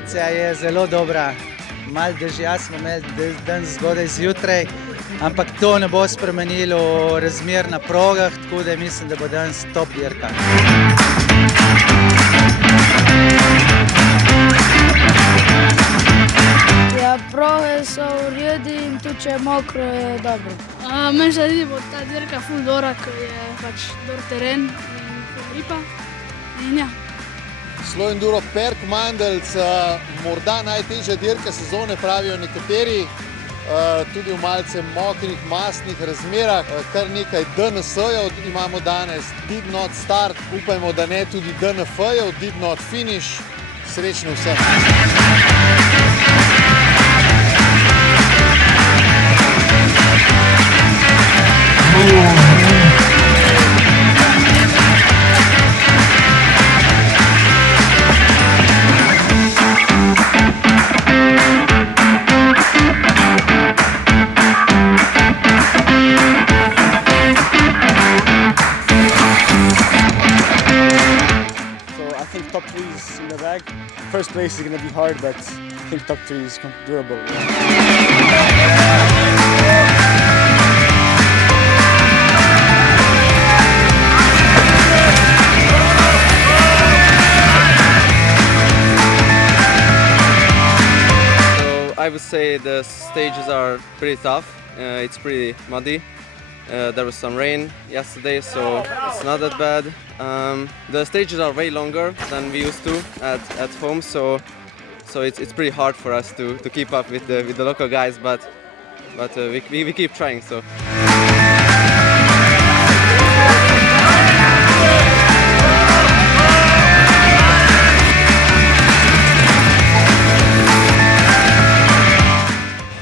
organizacija je zelo dobra. Malo dežja smo imeli danes zgodaj zjutraj, ampak to ne bo spremenilo razmer na progah, tako da mislim, da bo danes top dirka. Ja, proge so v redu in tudi če je mokro, je dobro. Meni se zdi, bo ta dirka ful dobra, ker je pač dober teren in ful ripa. In ja. Slow Enduro Perk Mandelc, morda najtežja dirka sezone, pravijo nekateri, tudi v malce mokrih, mastnih razmerah. Kar nekaj DNS-jev imamo danes, did not start, upajmo, da ne tudi DNF-jev, did not finish. Srečno vsem! I think top 3 is in the bag. First place is going to be hard, but I think top 3 is durable. So I would say the stages are pretty tough. It's pretty muddy. There was some rain yesterday, so it's not that bad. The stages are way longer than we used to at home, so it's pretty hard for us to keep up with the local guys, but we keep trying. So.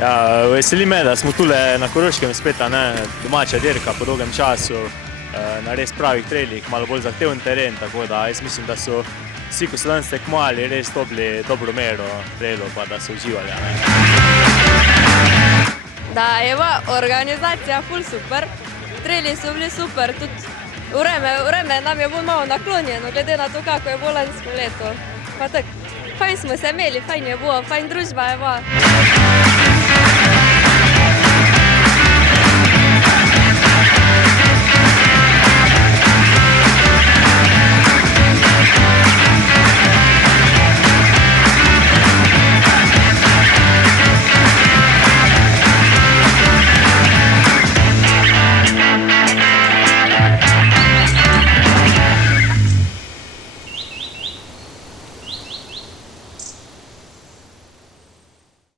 Ja, veseli me, da smo tule na Koroškem spet, domača dirka po dolgem času, na res pravih trailih, malo bolj zahteven teren, tako da jaz mislim, da so vsi, ko so danes tekmovali, res dobili dobro mero trailov, pa da so uživali. Da je organizacija ful super, traili so bili super, tudi vreme nam je bolj malo naklonjeno, glede na to, kako je bilo lansko leto. Pa tako, fajn smo se imeli, fajn je bilo, fajn družba je bila.